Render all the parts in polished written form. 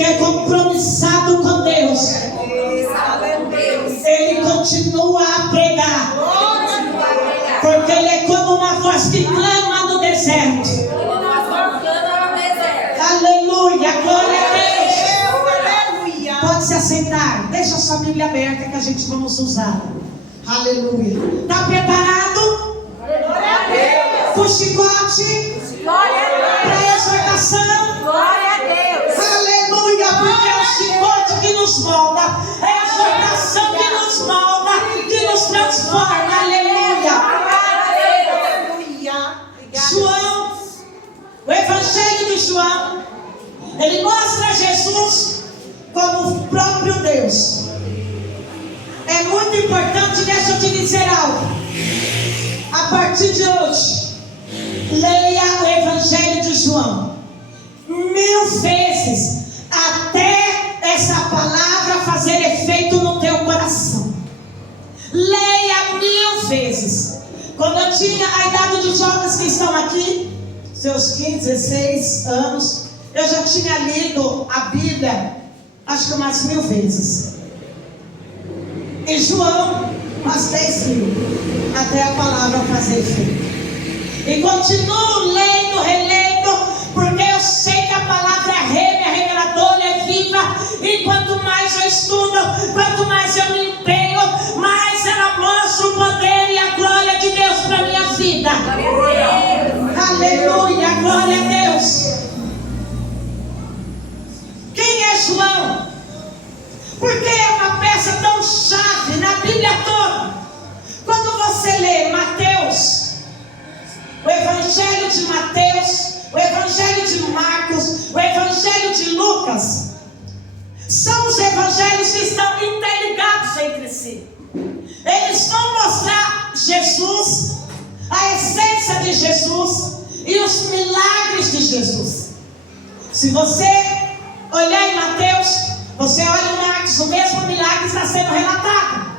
que é compromissado com Deus, ele continua a pregar, porque ele é como uma voz que clama no deserto. Aleluia, glória a Deus. Pode se assentar, deixa a sua Bíblia aberta que a gente vamos usar. Aleluia. Está preparado? Glória a Deus. Para o chicote? Glória a Deus. Para a exortação? Glória a Deus. Aleluia, porque é o chicote que nos molda, é a exortação que nos molda, que nos transforma. Aleluia. João, o Evangelho de João, ele mostra Jesus como o próprio Deus. É muito importante, deixa eu te dizer algo. A partir de hoje, leia o Evangelho de João 1000 vezes, até essa palavra fazer efeito no teu coração. Leia 1000 vezes. Quando eu tinha a idade dos jovens que estão aqui, seus 15, 16 anos, eu já tinha lido a Bíblia, acho que umas 1000 vezes. E João, umas 10.000, até a palavra fazer efeito. E continuo lendo, relendo, porque eu sei que a palavra é rema, é reveladora, é viva. E quanto mais eu estudo, quanto mais eu me empenho, mais ela mostra o poder e a glória de Deus para a minha vida. Aleluia, glória a Deus. Quem é João? Porque é uma peça tão chave na Bíblia toda. Quando você lê Mateus, o Evangelho de Mateus, o Evangelho de Marcos, o Evangelho de Lucas, são os evangelhos que estão interligados entre si. Eles vão mostrar Jesus, a essência de Jesus e os milagres de Jesus. Se você olhar em Mateus, você olha em Marcos, o mesmo milagre está sendo relatado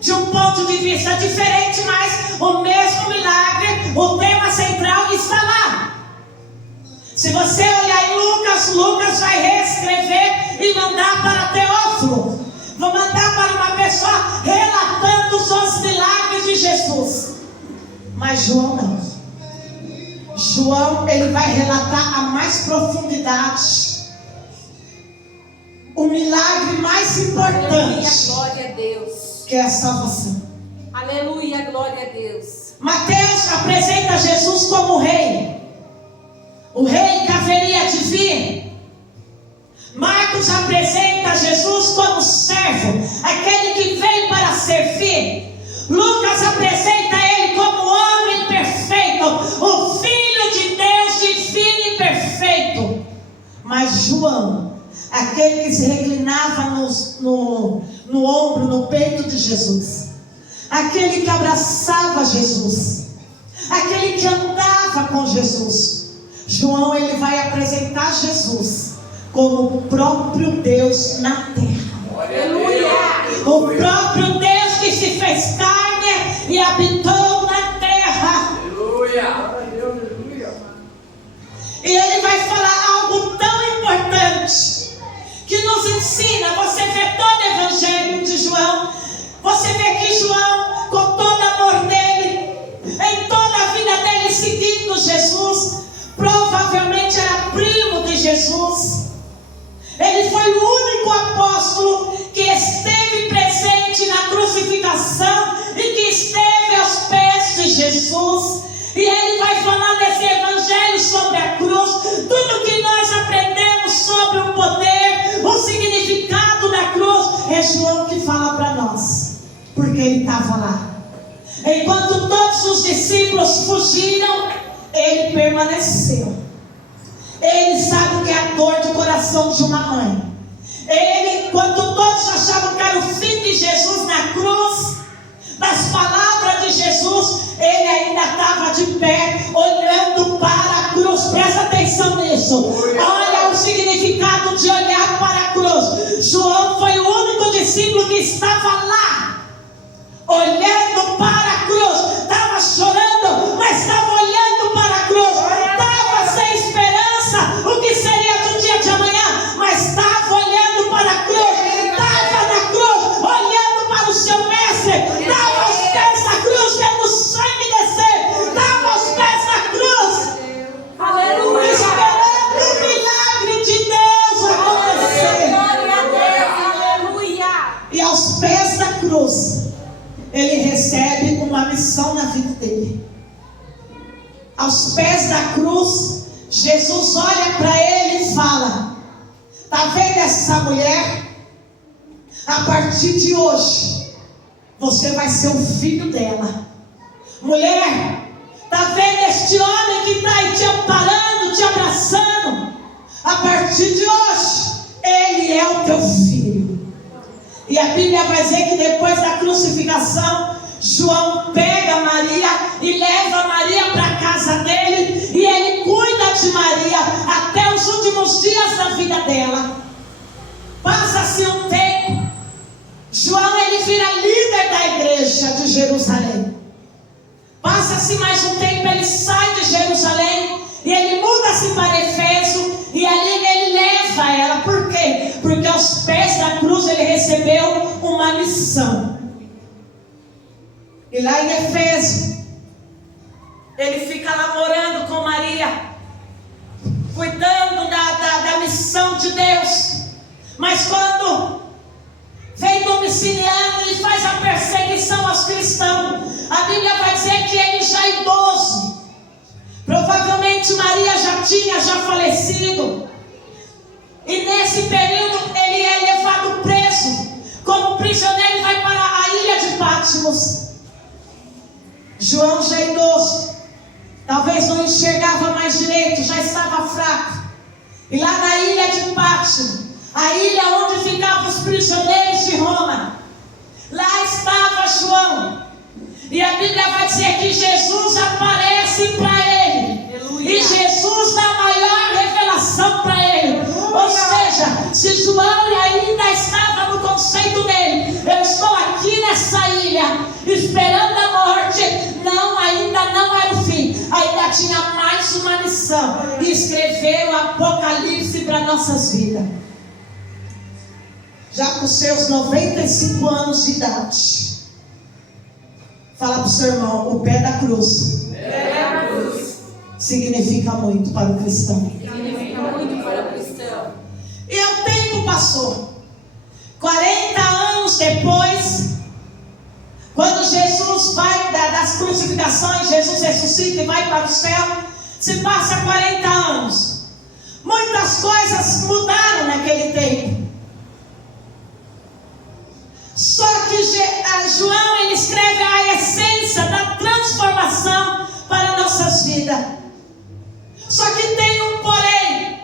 de um ponto de vista diferente, mas o mesmo milagre, o tema central está lá. Se você olhar em Lucas, Lucas vai reescrever e mandar para Teófilo, vou mandar para uma pessoa relatando os milagres de Jesus. Mas João não. João, ele vai relatar a mais profundidade, o milagre mais importante, glória a Deus, que é a salvação. Aleluia, glória a Deus. Mateus apresenta Jesus como rei, o rei que haveria de vir. Marcos apresenta Jesus como servo, aquele que veio para servir. Lucas apresenta ele como homem perfeito, o Filho de Deus divino e perfeito. Mas João, aquele que se reclinava no ombro, no peito de Jesus, aquele que abraçava Jesus, aquele que andava com Jesus, João, ele vai apresentar Jesus como o próprio Deus na terra. Aleluia! O próprio Deus que se fez carne e habitou na terra. Aleluia! E ele vai falar algo tão importante que nos ensina. Você vê todo o Evangelho de João, você vê que João, com todo amor dele, em toda a vida dele seguindo Jesus, provavelmente era primo de Jesus. Ele foi o único apóstolo que esteve presente na crucificação e que esteve aos pés de Jesus. E ele vai falar desse evangelho sobre a cruz, tudo que nós aprendemos sobre o poder, o significado da cruz. É João que fala para nós, porque ele estava lá. Enquanto todos os discípulos fugiram, ele permaneceu. Ele sabe o que é a dor do coração de uma mãe. Ele, quando todos achavam que era o fim de Jesus na cruz, das palavras de Jesus, ele ainda estava de pé, olhando para a cruz. Presta atenção nisso. Olha o significado de olhar para a cruz. João foi o único discípulo que estava lá, olhando para a cruz. Estava chorando, mas estava olhando para a cruz. Estava sem esperança, o que seria do dia de amanhã, mas estava ele recebe uma missão na vida dele. Aos pés da cruz, Jesus olha para ele e fala: está vendo essa mulher? A partir de hoje, você vai ser o filho dela. Mulher, está vendo este homem que está aí te amparando, te abraçando? A partir de hoje, ele é o teu filho. E a Bíblia vai dizer que depois da crucificação, João pega Maria e leva Maria para a casa dele, e ele cuida de Maria até os últimos dias da vida dela. Passa-se um tempo, João ele vira líder da igreja de Jerusalém. Passa-se mais um tempo, ele sai de Jerusalém e ele muda-se para Éfeso, e ali ele leva ela. Por quê? Porque aos pés da cruz ele recebeu uma missão. E lá em Éfeso, ele fica lá morando com Maria, cuidando da missão de Deus. Mas quando vem Domiciano e faz a perseguição aos cristãos, a Bíblia vai dizer que ele já é idoso. Provavelmente Maria já falecido. E nesse período ele é levado preso. Como prisioneiro, vai para a ilha de Patmos. João já é idoso, talvez não enxergava mais direito, já estava fraco. E lá na ilha de Patmos, a ilha onde ficavam os prisioneiros de Roma, lá estava João. E a Bíblia vai dizer que Jesus aparece para ele. Aleluia. E Jesus dá a maior revelação para ele. Ou seja, se João ainda estava no conceito dele: eu estou aqui nessa ilha esperando a morte, ainda não era o fim, ainda tinha mais uma missão: escrever o Apocalipse para nossas vidas. Já com seus 95 anos de idade, fala para o seu irmão: o pé da cruz, significa muito para o cristão. Significa muito para o cristão. E o tempo passou. 40 anos depois, quando Jesus vai das crucificações, Jesus ressuscita e vai para o céu, se passa 40 anos. Muitas coisas mudaram naquele tempo. Só que João ele escreve a essência da transformação para nossas vidas. Só que tem um porém.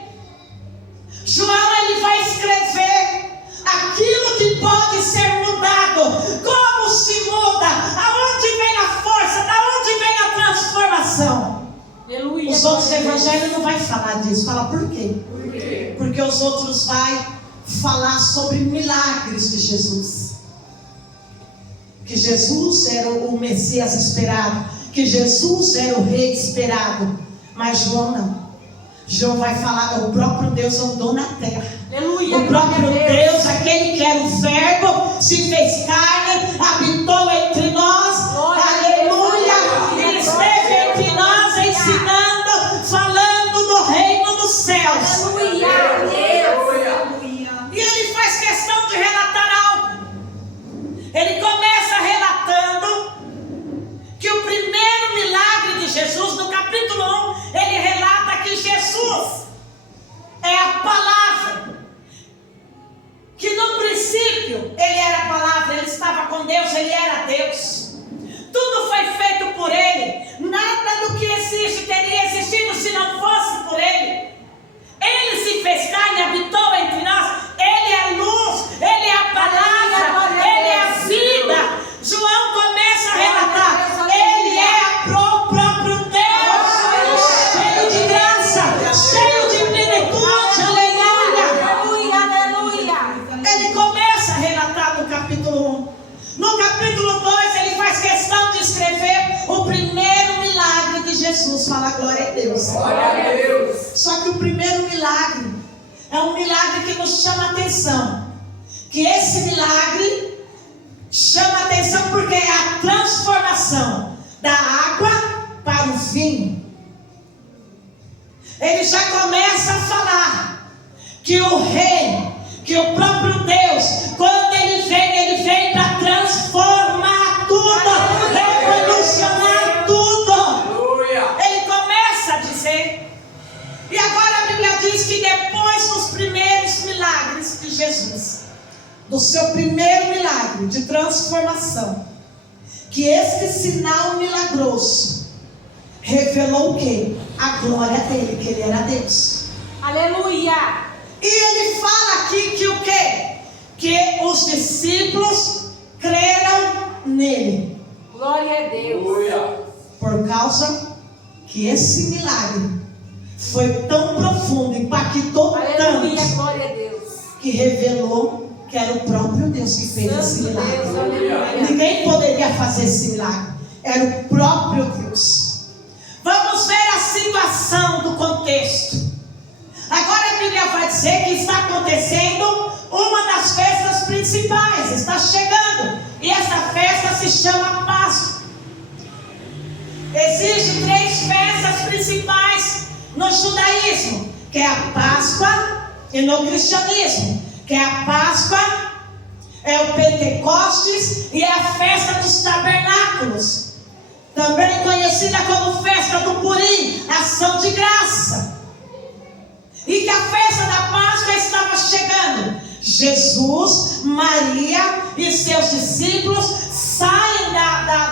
João ele vai escrever aquilo que pode ser mudado. Como se muda? Aonde vem a força? Da onde vem a transformação? Aleluia. Os outros evangelhos não vai falar disso. Fala por quê? Por quê? Porque os outros vai falar sobre milagres de Jesus. Que Jesus era o Messias esperado, que Jesus era o rei esperado. Mas João não. João vai falar: o próprio Deus andou na terra. Aleluia, o próprio Deus, aquele que era o verbo, se fez carne, habitou entre nós. Glória, aleluia. Ele esteve entre nós ensinando, falando do reino dos céus. Aleluia, Deus. E ele faz questão de relatar algo. Ele começa relatando que o primeiro milagre de Jesus, no capítulo 1, ele relata que Jesus é a palavra. Que no princípio ele era a palavra, ele estava com Deus, ele era Deus. Tudo foi feito por ele. Nada do que existe teria existido se não fosse por ele. Ele se fez carne, habitou entre nós. Ele é a luz, ele é a palavra, ele é a vida. João começa a relatar: ele é o próprio Deus, cheio de graça, cheio de plenitude. Aleluia, aleluia. Ele começa a relatar no capítulo 1. No capítulo 2 ele faz questão de escrever o primeiro milagre de Jesus. Fala glória a Deus. Glória a Deus. Só que o primeiro milagre é um milagre que nos chama a atenção. Que esse milagre chama a atenção porque é a transformação da água para o vinho. Ele já começa a falar que o rei, que o próprio Deus, quando ele vem para transformar tudo. Jesus, do seu primeiro milagre de transformação, que este sinal milagroso revelou o quê? A glória dele, que ele era Deus. Aleluia. E ele fala aqui que o quê? Que os discípulos creram nele. Glória a Deus. Por causa que esse milagre foi tão profundo, impactou Aleluia, tanto, glória a Deus. que revelou que era o próprio Deus que fez esse Santo milagre. Deus, aleluia. Ninguém poderia fazer esse milagre. Era o próprio Deus. Vamos ver a situação do contexto. Agora a Bíblia vai dizer que está acontecendo uma das festas principais. Está chegando. E essa festa se chama Páscoa. Existem 3 festas principais no judaísmo, que é a Páscoa, e no cristianismo, que é a Páscoa, é o Pentecostes e é a festa dos tabernáculos, também conhecida como festa do Purim, ação de graça. E que a festa da Páscoa estava chegando. Jesus, Maria e seus discípulos saem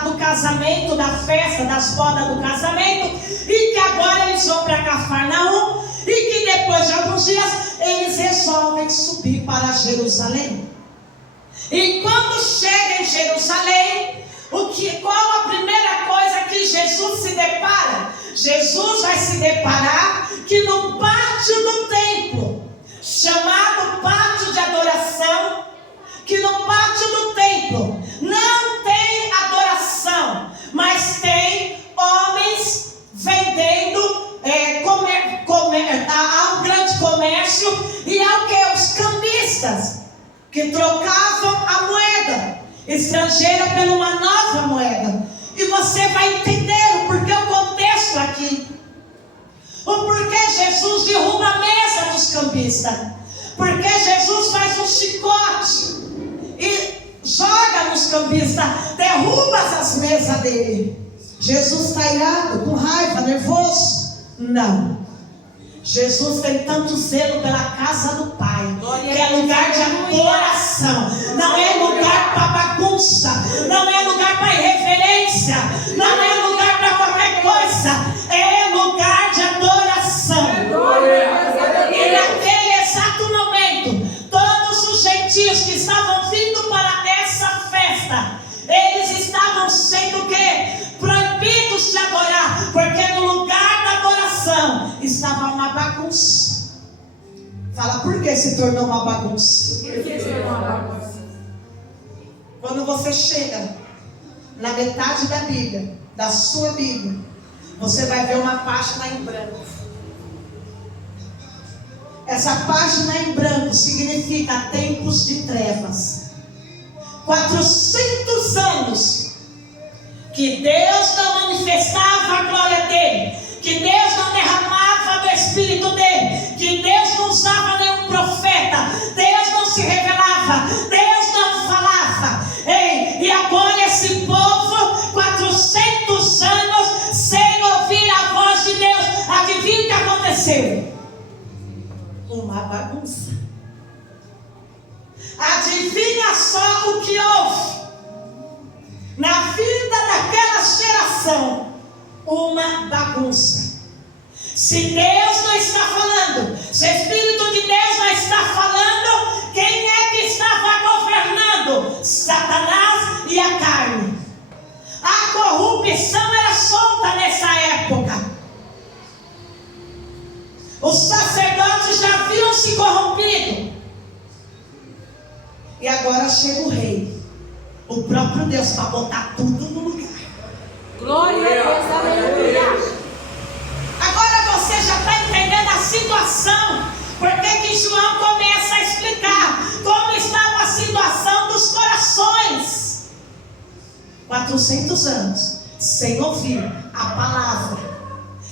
do casamento, da festa, das bodas do casamento, e que agora eles vão para Cafarnaum, e que depois de alguns dias eles resolvem subir para Jerusalém. E quando chega em Jerusalém, qual a primeira coisa que Jesus se depara? Jesus vai se deparar que no pátio do templo, chamado pátio de adoração, que no pátio do templo não tem adoração, mas tem homens vendendo, há um grande comércio, e há o que? Os cambistas, que trocavam a moeda estrangeira por uma nova moeda. E você vai entender o porquê, o contexto aqui. O porquê Jesus derruba a mesa dos cambistas. Porque Jesus faz um chicote e joga nos cambistas, derruba as mesas dele. Jesus está irado, com raiva, nervoso? Não. Jesus tem tanto zelo pela casa do Pai, que é lugar de adoração, não é lugar para bagunça, não é lugar para irreverência, não é lugar para qualquer coisa, é lugar de adoração. E naquele exato momento, todos os gentios que estavam vindo para essa festa, eles estavam sendo o quê? Proibidos de adorar, porque no lugar da adoração estava uma bagunça. Fala, por que se tornou uma bagunça? Quando você chega na metade da Bíblia, da sua Bíblia, você vai ver uma página em branco. Essa página em branco significa tempos de trevas. 400 anos que Deus não manifestava a glória dele, que Deus não derramava do Espírito dele, que Deus não usava nenhum profeta, Deus não se revelava, Deus não falava. Ei, e agora esse povo, 400 anos sem ouvir a voz de Deus, adivinha o que aconteceu? Uma bagunça. Adivinha só o que houve na vida daquela geração? Uma bagunça. Se Deus não está falando, se o Espírito de Deus não está falando, quem é que estava governando? Satanás e a carne. A corrupção era solta nessa época. Os sacerdotes já haviam se corrompido. E agora chega o rei, o próprio Deus, para botar tudo no lugar. Glória a Deus, aleluia. Agora você já está entendendo a situação. Porque que João começa a explicar como estava a situação dos corações. 400 anos sem ouvir a palavra,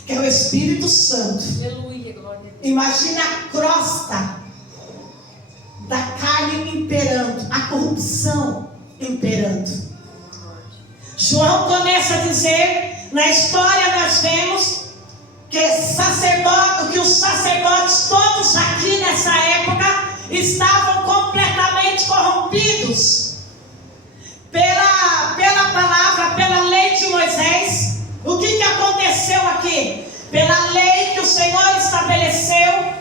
que é o Espírito Santo. Aleluia, glória a Deus. Imagina a crosta da carne imperando, a corrupção imperando. João começa a dizer, na história nós vemos que os sacerdotes todos aqui nessa época estavam com aconteceu aqui? Pela lei que o Senhor estabeleceu,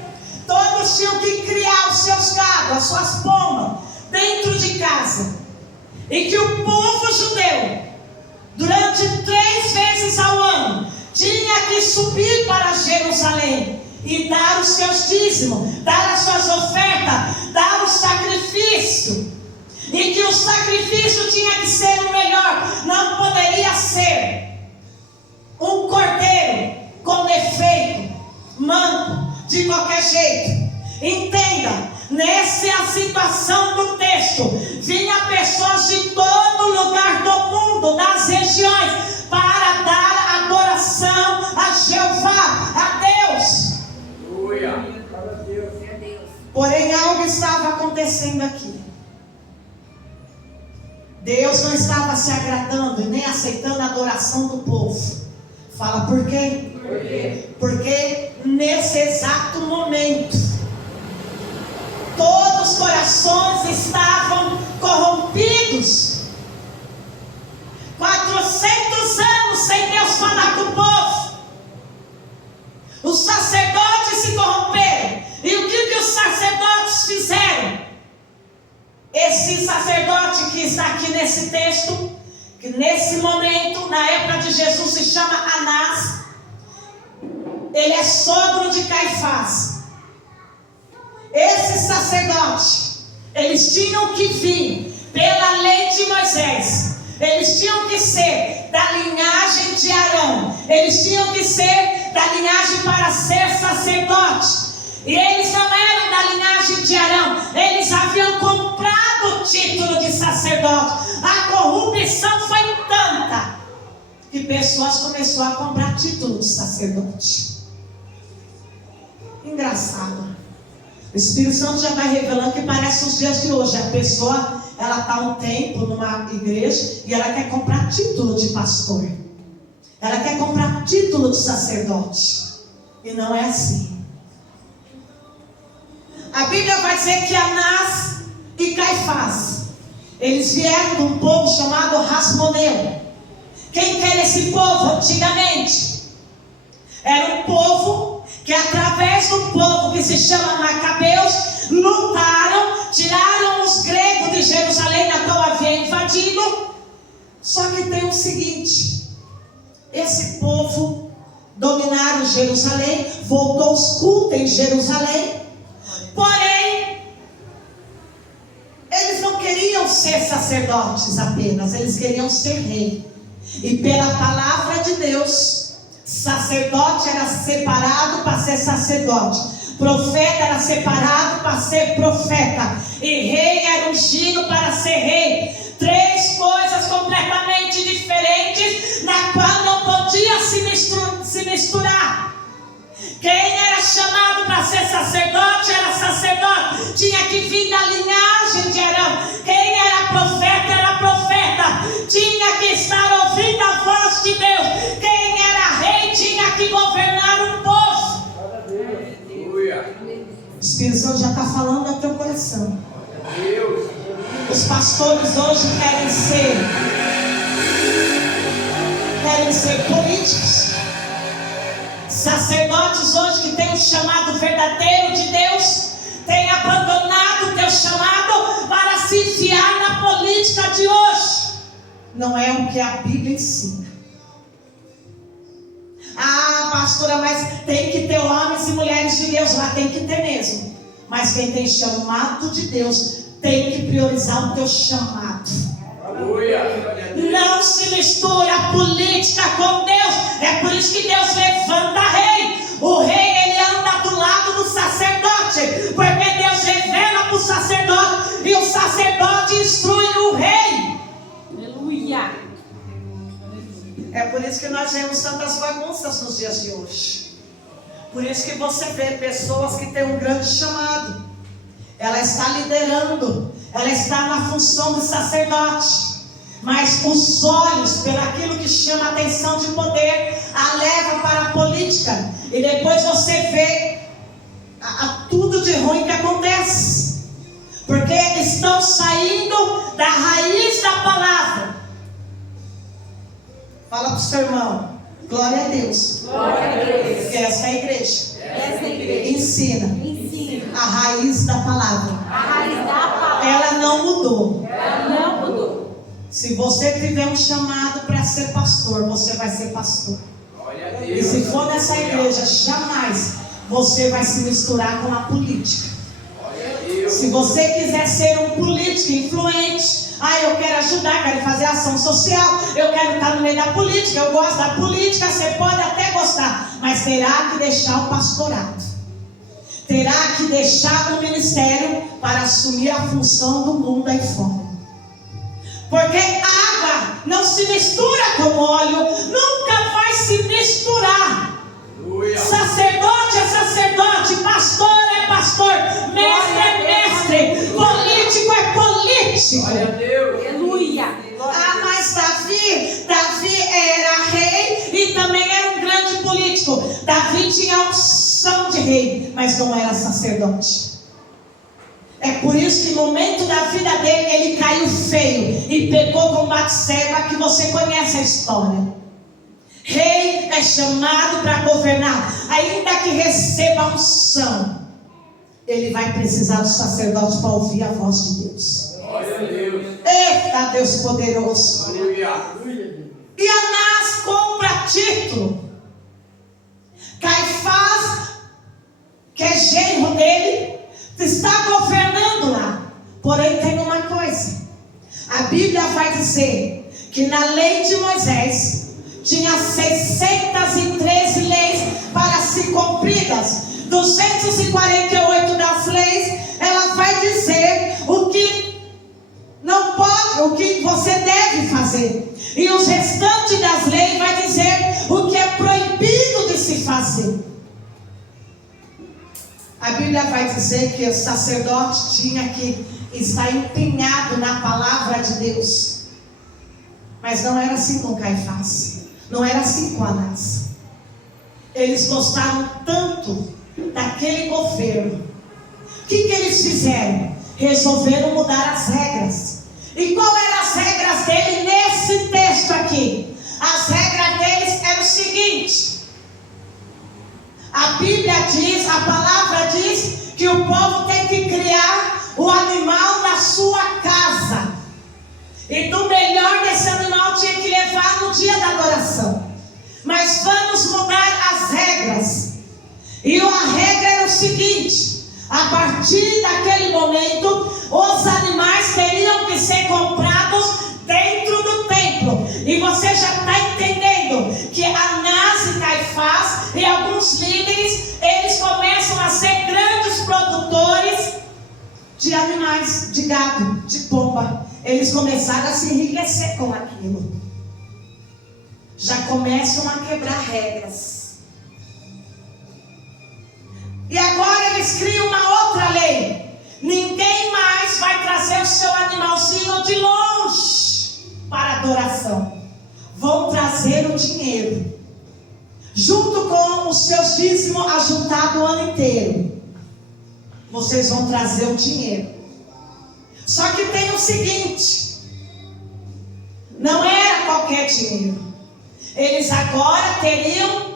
todos tinham que criar os seus gados, as suas pombas, dentro de casa. E que o povo judeu, durante 3 vezes ao ano, tinha que subir para Jerusalém e dar os seus dízimos, dar as suas ofertas, dar o sacrifício. E que o sacrifício tinha que ser o melhor, não poderia ser um cordeiro com defeito, manco, de qualquer jeito. Entenda, nessa situação do texto, vinha pessoas de todo lugar do mundo, das regiões, para dar adoração a Jeová, a Deus. Porém, algo estava acontecendo aqui. Deus não estava se agradando e nem aceitando a adoração do povo. Fala por quê? Por quê? Porque nesse exato momento, todos os corações estavam corrompidos. 400 anos sem Deus falar com o povo. Os sacerdotes se corromperam. E o que os sacerdotes fizeram? Esse sacerdote que está aqui nesse texto, que nesse momento, na época de Jesus, se chama Anás. Ele é sogro de Caifás. Esse sacerdote, eles tinham que vir pela lei de Moisés. Eles tinham que ser da linhagem de Arão. Eles tinham que ser da linhagem para ser sacerdote. E eles não eram da linhagem de Arão. Eles haviam comprado o título de sacerdote. A corrupção foi tanta que pessoas começaram a comprar título de sacerdote. Engraçado. O Espírito Santo já vai revelando que parece os dias de hoje. A pessoa, ela está um tempo numa igreja e ela quer comprar título de pastor. Ela quer comprar título de sacerdote. E não é assim. A Bíblia vai dizer que Anás e Caifás, eles vieram de um povo chamado Hasmoneu. Quem que era esse povo antigamente? Era um povo que através do povo que se chama Macabeus, lutaram, tiraram os gregos de Jerusalém, na qual havia invadido. Só que tem o seguinte: esse povo dominaram Jerusalém, voltou os cultos em Jerusalém. Porém, eles não queriam ser sacerdotes apenas, eles queriam ser rei. E pela palavra de Deus, sacerdote era separado para ser sacerdote, profeta era separado para ser profeta, e rei era ungido para ser rei. 3 coisas completamente diferentes, na qual não podia se misturar. Quem era chamado para ser sacerdote era sacerdote, tinha que vir da linhagem de Arão. Quem era profeta, tinha que estar ouvindo a voz de Deus. Quem era rei tinha que governar o povo. O Espírito Santo já está falando ao teu coração. Os pastores hoje querem ser políticos. Sacerdotes hoje que têm o chamado verdadeiro de Deus, têm abandonado o teu chamado para se enfiar na política de hoje. Não é o que a Bíblia ensina. Ah, pastora, mas tem que ter homens e mulheres de Deus lá, tem que ter mesmo. Mas quem tem chamado de Deus tem que priorizar o teu chamado. Não se mistura a política com Deus. É por isso que Deus levanta rei. O rei, ele anda do lado do sacerdote, porque Deus revela para o sacerdote e o sacerdote instrui o rei. Aleluia. É por isso que nós vemos tantas bagunças nos dias de hoje. Por isso que você vê pessoas que têm um grande chamado. Ela está liderando, ela está na função de sacerdote, mas os olhos, pelo aquilo que chama a atenção de poder, a leva para a política. E depois você vê tudo de ruim que acontece, porque estão saindo da raiz da palavra. Fala para o seu irmão: Glória a Deus. Glória a Deus. Esta é a igreja. Essa igreja Ensina ensina a raiz da palavra. a raiz da palavra. Ela não mudou. Ela não mudou. Se você tiver um chamado para ser pastor, você vai ser pastor. E se for nessa igreja, jamais você vai se misturar com a política. Se você quiser ser um político influente, eu quero ajudar, quero fazer ação social, eu quero estar no meio da política, eu gosto da política, você pode até gostar, mas terá que deixar o pastorado. Terá que deixar o ministério para assumir a função do mundo aí fora. Porque água não se mistura com óleo, nunca vai se misturar. Sacerdote é sacerdote, pastor é pastor, mestre é mestre, político é político. Glória a Deus. Aleluia. Mas Davi era rei e também era um grande político. Davi tinha unção de rei, mas não era sacerdote. É por isso que no momento da vida dele, ele caiu feio e pecou com Batseba, que você conhece a história. Rei é chamado para governar, ainda que receba unção, ele vai precisar do sacerdote para ouvir a voz de Deus. Glória a Deus. Eita, Deus poderoso. Aleluia. E Anás compra título. Caifás, que é genro dele, está governando lá. Porém tem uma coisa, a Bíblia vai dizer que na lei de Moisés tinha 613 leis para ser cumpridas. 248 das leis, ela vai dizer o que não pode, o que você deve fazer. E os restantes das leis vai dizer o que é proibido de se fazer. A Bíblia vai dizer que o sacerdote tinha que estar empenhado na palavra de Deus. Mas não era assim com Caifás. Não era assim com Anás. Eles gostaram tanto daquele governo. O que eles fizeram? Resolveram mudar as regras. E qual eram as regras dele nesse texto aqui? As regras deles eram o seguinte. A Bíblia diz, a palavra diz que o povo tem que criar o animal na sua casa. E do melhor desse animal tinha que levar no dia da adoração. Mas vamos mudar as regras. E a regra era o seguinte: a partir daquele momento, os animais teriam que ser comprados dentro do templo. E você já está entendendo que Anás e Caifás e alguns líderes, eles começam a ser grandes produtores de animais, de gado, de pomba. Eles começaram a se enriquecer com aquilo. Já começam a quebrar regras. E agora eles criam uma outra lei. Ninguém mais vai trazer o seu animalzinho de longe para adoração. Vão trazer o dinheiro, junto com os seus dízimos ajuntados o ano inteiro. Vocês vão trazer o dinheiro. Só que tem o seguinte: não era qualquer dinheiro. Eles agora teriam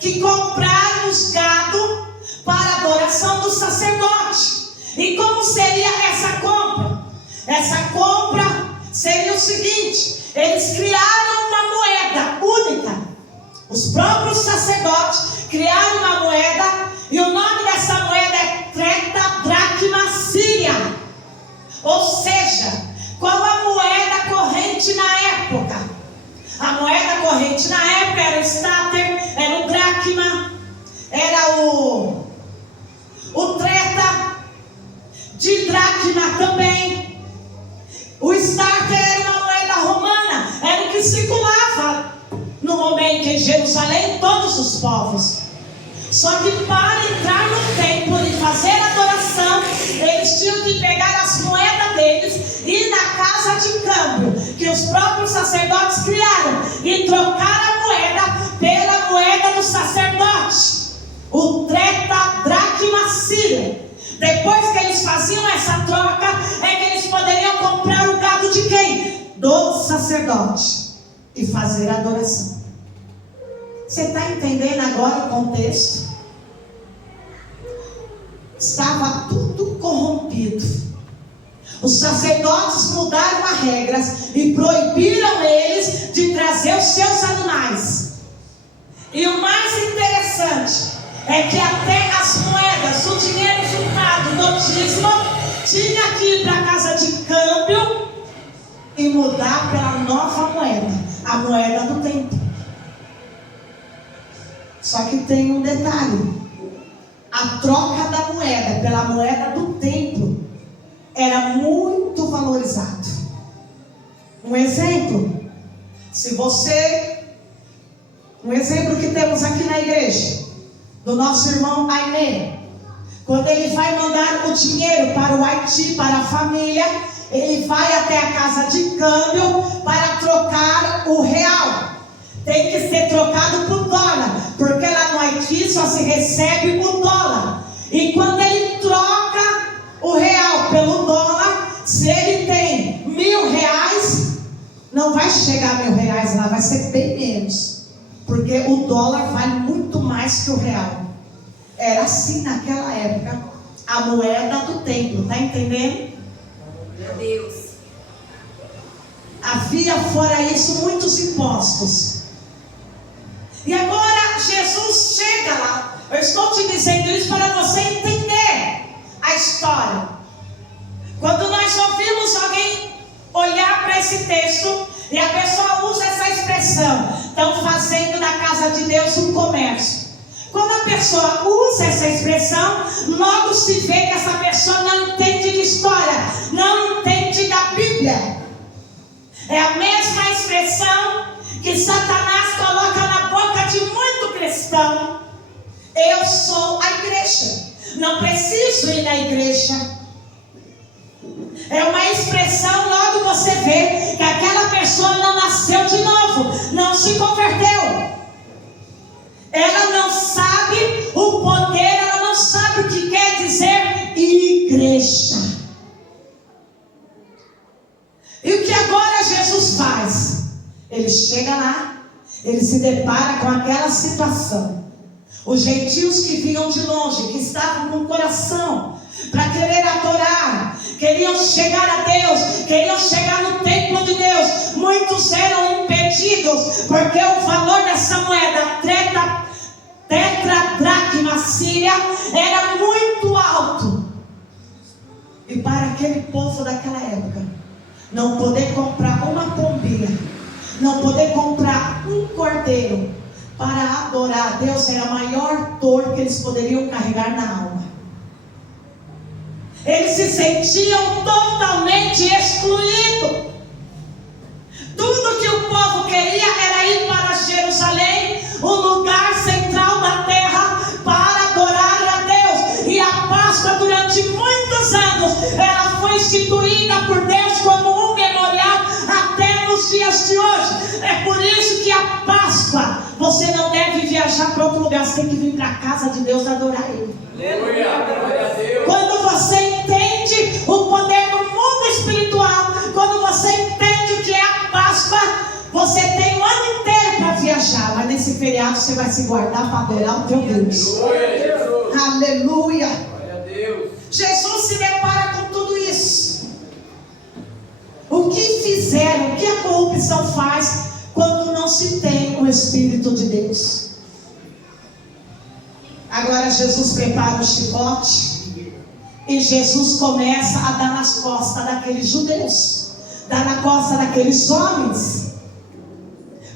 que comprar os gado para a adoração do sacerdote. E como seria essa compra? Essa compra seria o seguinte: eles criaram uma moeda única. Os próprios sacerdotes criaram uma moeda, e o nome dessa moeda é treta dracma síria. Ou seja, qual a moeda corrente na época? A moeda corrente na época era o stater, era o dracma, era o treta de dracma também. O stater era uma moeda romana, era o que circulava no momento em Jerusalém em todos os povos. Só que para entrar no templo e fazer adoração, eles tinham que pegar as moedas deles e ir na casa de câmbio, que os próprios sacerdotes criaram, e trocar a moeda pela moeda do sacerdote, o treta dracma síria. Depois que eles faziam essa troca, é que eles poderiam comprar o gado de quem? Do sacerdote, e fazer a adoração. Você está entendendo agora o contexto? Estava tudo corrompido. Os sacerdotes mudaram as regras e proibiram eles de trazer os seus animais. E o mais interessante é que até as moedas, o dinheiro juntado do dízimo, tinha que ir para a casa de câmbio e mudar pela nova moeda, a moeda do templo. Só que tem um detalhe: a troca da moeda pela moeda do templo era muito valorizado. Um exemplo, um exemplo que temos aqui na igreja, do nosso irmão Aimé, quando ele vai mandar o dinheiro para o Haiti, para a família, ele vai até a casa de câmbio para trocar o real. Tem que ser trocado por dólar, porque lá no Haiti só se recebe o dólar. E quando ele troca o real pelo dólar, se ele tem R$1.000, não vai chegar a R$1.000 lá, vai ser bem menos, porque o dólar vale muito mais que o real. Era assim naquela época, a moeda do templo, está entendendo? Meu Deus. Havia fora isso muitos impostos. E agora Jesus chega lá. Eu estou te dizendo isso para você entender a história. Quando nós ouvimos alguém olhar para esse texto e a pessoa usa essa expressão, estão fazendo na casa de Deus um comércio. Quando a pessoa usa essa expressão, logo se vê que essa pessoa não entende de história, não entende da Bíblia. É a mesma expressão que Satanás coloca na boca de muito cristão. Eu sou a igreja, não preciso ir na igreja. É uma expressão, logo você vê que aquela pessoa não nasceu de novo, não se converteu. Ela não sabe o poder, ela não sabe o que quer dizer igreja. E o que agora Jesus faz? Ele chega lá, ele se depara com aquela situação. Os gentios que vinham de longe, que estavam com o coração para querer adorar, queriam chegar a Deus, queriam chegar no templo de Deus. Muitos eram impedidos, porque o valor dessa moeda, tetradracma síria, era muito alto. E para aquele povo daquela época, não poder comprar uma pombinha, não poder comprar um cordeiro para adorar a Deus, era a maior dor que eles poderiam carregar na alma. Eles se sentiam totalmente excluídos. Tudo que o povo queria era ir para Jerusalém, o lugar central da terra, para adorar a Deus. E a Páscoa, durante muitos anos, ela foi instituída por Deus como um memorial até nos dias de hoje. É por isso que a Páscoa, você não deve viajar para outro lugar, você tem que vir para a casa de Deus adorar Ele. Aleluia. Quando você entende o poder do mundo espiritual, quando você entende o que é a Páscoa, você tem o ano inteiro para viajar, mas nesse feriado você vai se guardar para adorar o teu Deus. Aleluia. Jesus se depara com tudo isso. O que fizeram, o que a corrupção faz quando não se tem o Espírito de Deus? Agora Jesus prepara o chicote e Jesus começa a dar nas costas daqueles judeus, dar na costa daqueles homens.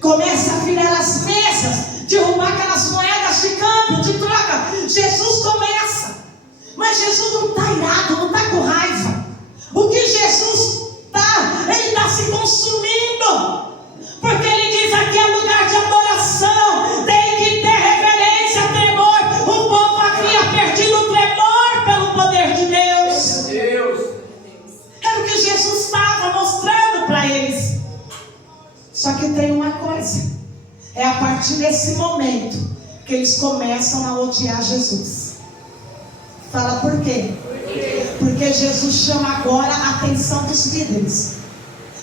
Começa a virar as mesas, derrubar aquelas moedas de câmbio, de troca. Jesus começa, mas Jesus não está irado, não está com raiva. O que Jesus está? Ele está se consumindo, porque ele diz: aqui é lugar de adoração, tem que ter reverência, tremor. O povo havia perdido o tremor pelo poder de Deus. Era o que Jesus estava mostrando para eles. Só que tem uma coisa: é a partir desse momento que eles começam a odiar Jesus. Fala por quê? Porque Jesus chama agora a atenção dos líderes.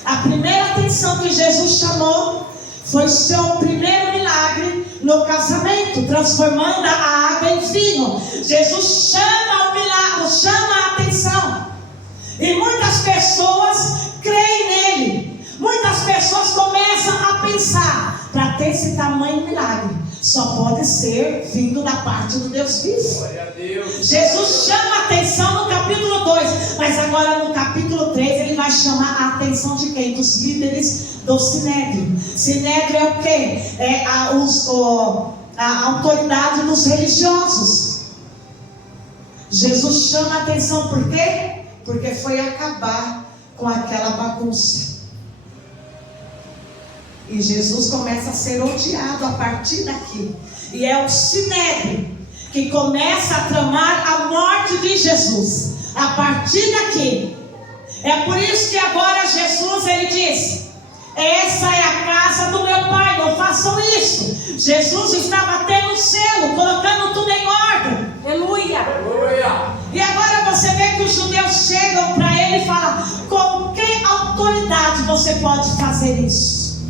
A primeira atenção que Jesus chamou foi o seu primeiro milagre no casamento, transformando a água em vinho. Jesus chama o milagre, chama a atenção. E muitas pessoas creem nele. Muitas pessoas começam a pensar: para ter esse tamanho milagre, só pode ser vindo da parte do Deus vivo. Glória a Deus. Jesus chama a atenção no capítulo 2, mas agora no capítulo 3 ele vai chamar a atenção de quem? Dos líderes do Sinédrio. Sinédrio é o quê? É a autoridade dos religiosos. Jesus chama a atenção por quê? Porque foi acabar com aquela bagunça. E Jesus começa a ser odiado a partir daqui. E é o Sinédrio que começa a tramar a morte de Jesus a partir daqui. É por isso que agora Jesus, ele diz: essa é a casa do meu pai, não façam isso. Jesus estava tendo selo, colocando tudo em ordem. Aleluia. Aleluia. E agora você vê que os judeus chegam para ele e falam: com que autoridade você pode fazer isso?